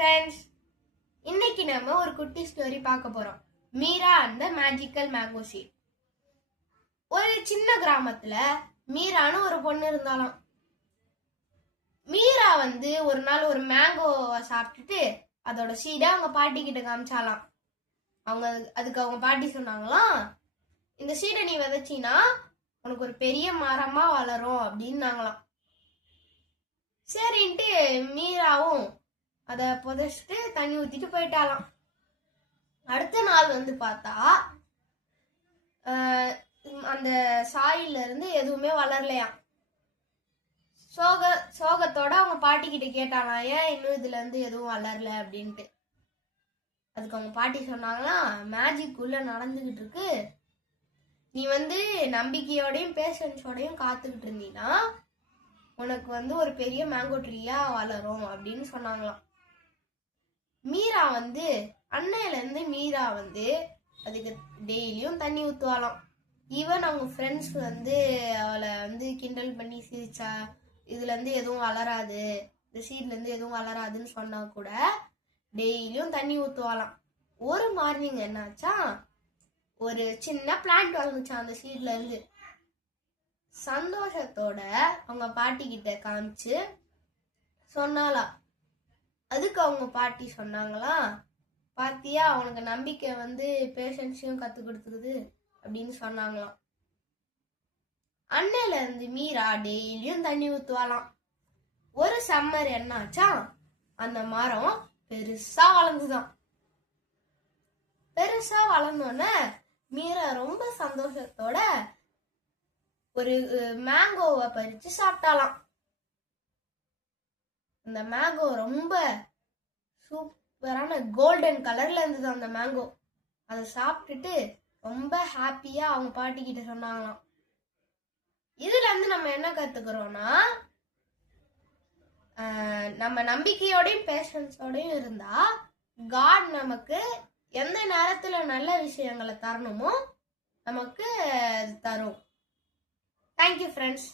Friends, இன்னைக்கு நம்ம ஒரு குட்டி ஸ்டோரி பார்க்க போறோம். மீரா அந்த மேஜிக்கல் மேங்கோ ஷீட். ஒரு சின்ன கிராமத்துல மீரான்னு ஒரு பொண்ணு இருந்தாலும். மீரா ஒரு நாள் ஒரு மேங்கோவை சாப்பிட்டுட்டு அதோட சீடை அவங்க பாட்டி கிட்ட காமிச்சாலாம். அதுக்கு அவங்க பாட்டி சொன்னாங்களாம், இந்த சீடை நீ விதைச்சினா உனக்கு ஒரு பெரிய மரமா வளரும் அப்படின்னாங்களாம். சரின்ட்டு மீராவும் அதை புதைச்சிட்டு தண்ணி ஊத்திட்டு போயிட்டாலாம். அடுத்த நாள் பார்த்தா அந்த சாயில இருந்து எதுவுமே வளரலையாம். சோகத்தோட அவங்க பாட்டி கிட்ட கேட்டாலாம், ஏன் இன்னும் இதுல இருந்து எதுவும் வளரல அப்படின்ட்டு. அதுக்கு அவங்க பாட்டி சொன்னாங்களா, மேஜிக் உள்ள நடந்துகிட்டு இருக்கு, நீ நம்பிக்கையோடையும் பேஷன்ஸோடையும் காத்துக்கிட்டு இருந்தீங்கன்னா உனக்கு ஒரு பெரிய மேங்கோ ட்ரீயா வளரும் அப்படின்னு சொன்னாங்களாம். மீரா அன்னையில இருந்து மீரா அதுக்கு டெய்லியும் தண்ணி ஊத்துவாலாம். ஈவன் அவங்க ஃப்ரெண்ட்ஸ் அவளை கிண்டல் பண்ணி சிரிச்சா, இதுல இருந்து எதுவும் வளராது, இந்த சீட்ல இருந்து எதுவும் வளராதுன்னு சொன்னா கூட டெய்லியும் தண்ணி ஊத்துவாலாம். ஒரு மார்னிங் என்னாச்சா, ஒரு சின்ன பிளான்ட் வளர்ந்துச்சான் அந்த சீட்ல இருந்து. சந்தோஷத்தோட அவங்க பாட்டி கிட்ட காமிச்சு சொன்னாலா. அதுக்கு அவங்க பாட்டி சொன்னாங்களா, பாத்தியா அவனுக்கு நம்பிக்கை பேஷன்ஸையும் கத்து கொடுத்துக்குது அப்படின்னு சொன்னாங்களாம். அன்னையில இருந்து மீரா டெய்லியும் தண்ணி ஊத்துவாலாம். ஒரு சம்மர் என்னாச்சா, அந்த மரம் பெருசா வளர்ந்துதான். பெருசா வளர்ந்தோன்னே மீரா ரொம்ப சந்தோஷத்தோட ஒரு மேங்கோவை பறிச்சு சாப்பிட்டாலாம். அந்த மேங்கோ ரொம்ப சூப்பரான கோல்டன் கலர்ல இருந்தது அந்த மேங்கோ. அதை சாப்பிட்டுட்டு ரொம்ப ஹாப்பியா அவங்க பாட்டி கிட்ட சொன்னாங்களாம். இதுல நம்ம என்ன கத்துக்கிறோம்னா, நம்ம நம்பிக்கையோடையும் பேஷன்ஸோடையும் இருந்தா காட் நமக்கு எந்த நேரத்துல நல்ல விஷயங்களை தரணுமோ நமக்கு தரும். Thank you friends.